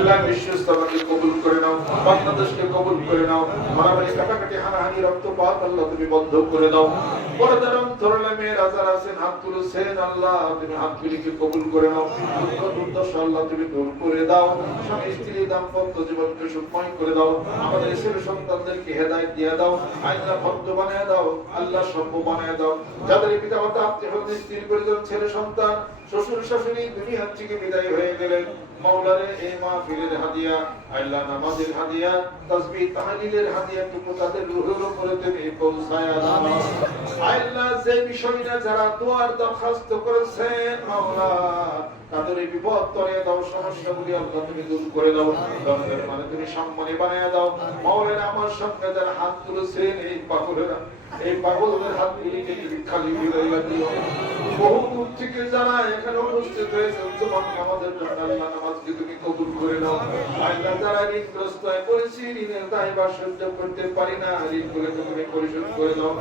আল্লাহ বিশ্বস্তকে কবুল করে নাও, বাংলাদেশকে কবুল করে নাও, মারামারি কাটাকাটি হানাহানি রক্তপাত আল্লাহ তুমি বন্ধ করে দাও। পর্দার অন্তরালে মেয়েরা যারা আছেন হাত তুলেছেন আল্লাহ তুমি হাতগুলিকে কবুল করে নাও, দুঃখ দুর্দশা আল্লাহ তুমি দূর করে দাও, স্বামী স্ত্রী দাম্পত্য জীবনকে সুখময় করে দাও, আমাদের ছেলে সন্তানদেরকে হেদায়েত দিয়ে দাও, আল্লাহ ভক্ত বানিয়ে দাও, আল্লাহ সভ্য বানিয়ে দাও। যাদের পিতা মাতা আত্মীয় স্ত্রী পরিজন ছেলে সন্তান শ্বশুর শাশুড়ি দুনিয়া থেকে বিদায় হয়ে গেলেন, মাওলারে এই মাহফিলের হাদিয়া আল্লাহ নামাজের হাদিয়া তাসবিহ তাহলিলের হাদিয়াটুকু তাদের রূহের উপরে তুমি পৌঁছায়া দাও। আল্লাহ যে বিষয়টা যারা দোয়ার দরখাস্ত করেছেন মাওলা তাদের এই বিপদ তরিয়ে দাও, সমস্যাগুলি আল্লাহ তুমি দূর করে দাও, দরদের মানে তুমি সম্মানী বানিয়ে দাও। মাওলানা আমার সঙ্গে যারা হাত তুলেছেন এই পাগলদের হাতগুলিকে তুমি খালি ফিরাইয়া দিও। বহু দূর থেকে যারা এখানে উপস্থিত হয়েছে তোমাকে আমাদের জন্য আল্লাহ নামাজকে তুমি কবুল করে নাও। আল্লাহ যারা ঋণগ্রস্ত হয়ে পড়েছি ঋণের দায়ভার সহ্য করতে পারি না ঋণগুলোকে তুমি পরিশোধ করে দাও।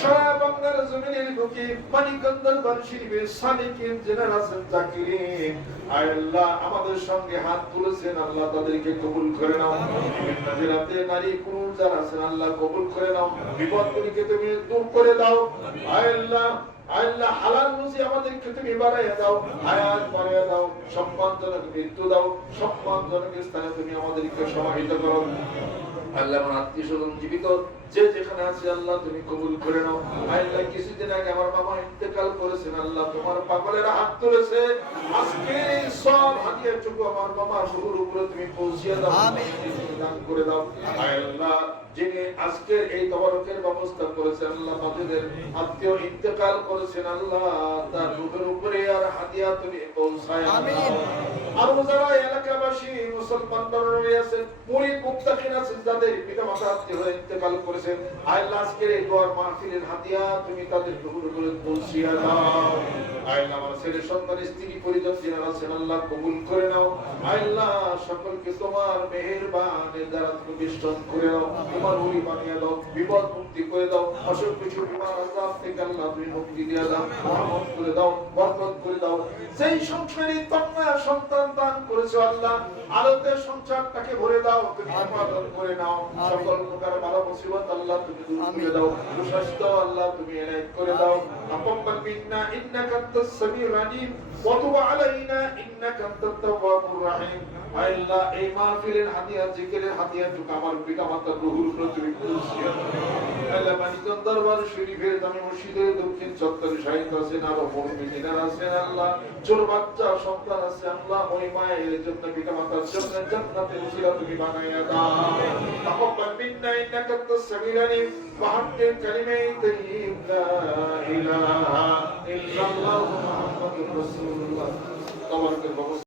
সারা বাংলার জমিনের বুকে মানিকগঞ্জের বানশিরিবের সালিকিন যারা আছেন জাকিরিন আল্লাহ আমাদের সঙ্গে হাত তুলেছেন আল্লাহ তাদেরকে কবুল করে নাও। বিভিন্ন জেলাতে নারী পুরুষ যারা আছেন আল্লাহ কবুল করে নাও, বিপদগুলিকে তুমি দূর করে দাও। আল্লাহ আল্লাহ হালাল রুজি আমাদেরকে তুমি বাড়াইয়া দাও, হায়াত বাড়াইয়া দাও, সম্মানজনক মৃত্যু দাও, সম্মানজনক স্থানে তুমি আমাদেরকে সমাহিত করো। আল্লাহ আমার আত্মীয় স্বজন জীবিত যে যেখানে আছে আল্লাহ তুমি কবুল করে নাও। আল্লাহ কিছুদিন আগে আমার বাবা ইন্তেকাল করেছেন আল্লাহ তোমার পাগলের হাত তুলেছে, আজকে সব হাদিয়াটুকু আমার বাবা শুরুর উপরে তুমি পৌঁছিয়ে দাও, দান করে দাও। আল্লাহ যিনি আজকে এই তবারকের ব্যবস্থা করেছেন আল্লাহ বাবাদের আত্মীয় ইন্তেকাল করেছেন আল্লাহ তার রূহের উপরে আর হাদিয়া তুমি পৌঁছায় আমিন। আর যারা এলাকাবাসী মুসলমান রয়েছে মুরিদ মুত্তাকিন আছেন যাদের পিতামাতা আত্মীয় হয়ে ইন্তেকাল করেছেন আল্লাহ আজকের এই দোয়ার মাহফিলের হাদিয়া তুমি তাদের রূহের উপরে পৌঁছিয়ে দাও। আল্লাহ আমার ছেলে সন্তান স্ত্রী পরিজন যারা আছেন আল্লাহ কবুল করে নাও। আল্লাহ সকলকে তোমার মেহেরবানি দ্বারা তুমি বিশ্বস্ত করে নাও, তোমার ওলি বানিয়ে দাও, বিপদ মুক্তি করে দাও, অসুখ কিছু বিমার আযাব থেকে আল্লাহ তুমি মুক্তি দিয়ে দাও, রহমত করে দাও, বরকত করে দাও। সেই সংসারী কন্যা সন্তান দান করেছো আল্লাহ আলোতে সংসারটাকে ভরে দাও, তুমি হেফাজত করে নাও, সকল প্রকার বালা মুসিবত আল্লাহ তুমি দূর করে দাও, সুস্বাস্থ্য আল্লাহ তুমি এনায়েত করে দাও। তাকাব্বাল মিন্না ইন্নাকা আনতাস সামিউল আলিম ওয়া তুব আলাইনা ইন্নাকা আনতাত তাওয়াবুর রহিম। আল্লাহ এই মাহফিলের হাদিয়া জিকিরের হাদিয়াটুকু আমার পিতামাতার রূহের উপরে তুমি পৌঁছিয়ে দাও। আল্লাহ মানিকগঞ্জ দরবার শরীফের জামে মসজিদের দক্ষিণ চত্বরে শাহিদ আছেন আরো মুমিনিনা আছেন আল্লাহ, ছোট বাচ্চা সন্তান আছে আল্লাহ ওই মায়ের জন্য পিতামাতার জন্য জান্নাতের উসিলা তুমি বানাইয়া দাও। তাকাব্বাল মিন্না ইন্নাকা আনতাস সামিউল আলিম ওয়া হাক্কিল কালিমাই তাইয়্যিব লা ইলাহা ইল্লাল্লাহু মুহাম্মাদুর রাসূলুল্লাহ। তাবারাকাল্লাহ।